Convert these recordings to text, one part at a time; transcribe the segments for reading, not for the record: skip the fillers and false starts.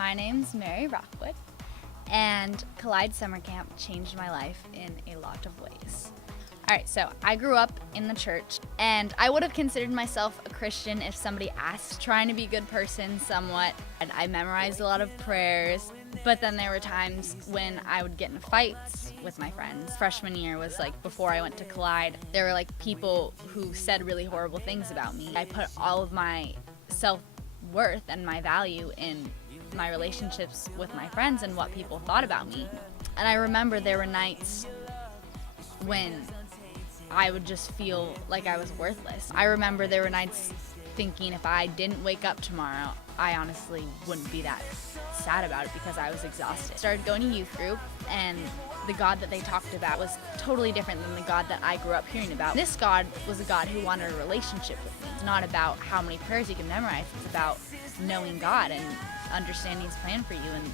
My name's Mary Rockwood, and Collide Summer Camp changed my life in a lot of ways. All right, so I grew up in the church, and I would have considered myself a Christian if somebody asked, trying to be a good person somewhat. And I memorized a lot of prayers, but then there were times when I would get in fights with my friends. Freshman year was like before I went to Collide. There were like people who said really horrible things about me. I put all of my self-worth and my value in my relationships with my friends and what people thought about me. And I remember there were nights when I would just feel like I was worthless. I remember there were nights thinking if I didn't wake up tomorrow, I honestly wouldn't be that sad about it because I was exhausted. Started going to youth group, and the God that they talked about was totally different than the God that I grew up hearing about. This God was a God who wanted a relationship with me. It's not about how many prayers you can memorize. It's about knowing God and understanding His plan for you and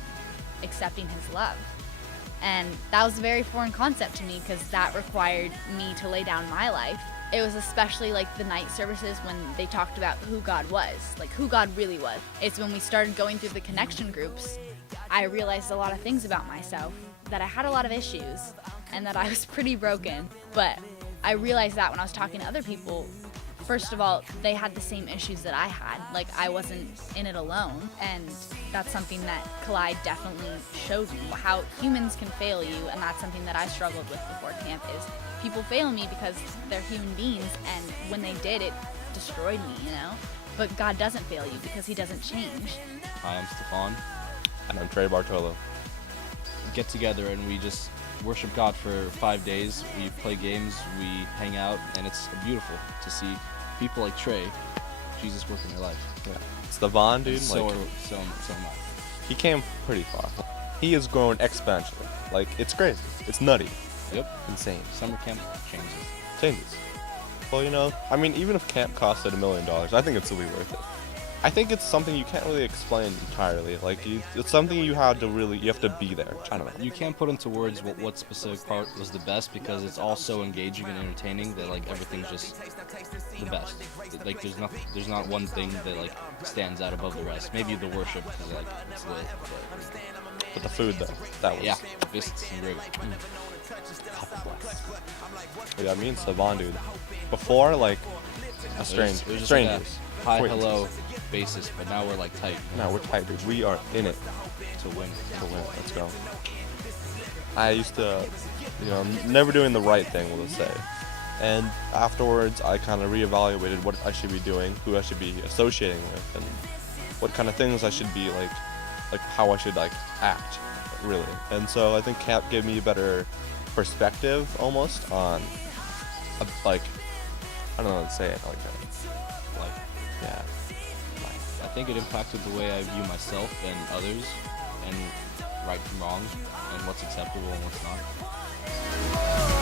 accepting His love. And that was a very foreign concept to me because that required me to lay down my life. It was especially like the night services when they talked about who God was, like who God really was. It's when we started going through the connection groups, I realized a lot of things about myself, that I had a lot of issues and that I was pretty broken. But I realized that when I was talking to other people, first of all, they had the same issues that I had. Like, I wasn't in it alone. And that's something that Collide definitely showed me, how humans can fail you. And that's something that I struggled with before camp is people fail me because they're human beings. And when they did, it destroyed me, you know? But God doesn't fail you because He doesn't change. Hi, I'm Stefan. And I'm Trey Bartolo. We get together and we just worship God for 5 days. We play games, we hang out, and it's beautiful to see people like Trey, Jesus work in their life. Yeah. Stefan, dude, So like, much. he came pretty far. He has grown exponentially. Like, it's crazy. It's nutty. Yep. Insane. Summer camp changes. Changes. Well, you know, I mean, even if camp costed $1 million, I think it'd still be worth it. I think it's something you can't really explain entirely. Like, it's something you have to be there. I don't know. You can't put into words what specific part was the best because it's all so engaging and entertaining that like everything's just the best. Like there's not one thing that like stands out above the rest. Maybe the worship because like it's lit. But the food, though, that was... Yeah, biscuits and gravy. Yeah, me and Stefan, dude. Before, like, It was just strangers. Like a hi, hello basis, but now we're like tight. No, we're tight, dude. We are in it To win. Let's go. I used to, never doing the right thing, we'll say. And afterwards, I kind of reevaluated what I should be doing, who I should be associating with, and what kind of things I should be, like how I should, act, really. And so I think camp gave me a better perspective, almost, on, I don't know how to say it, like that. Like, Yeah. I think it impacted the way I view myself and others, and right from wrong, and what's acceptable and what's not.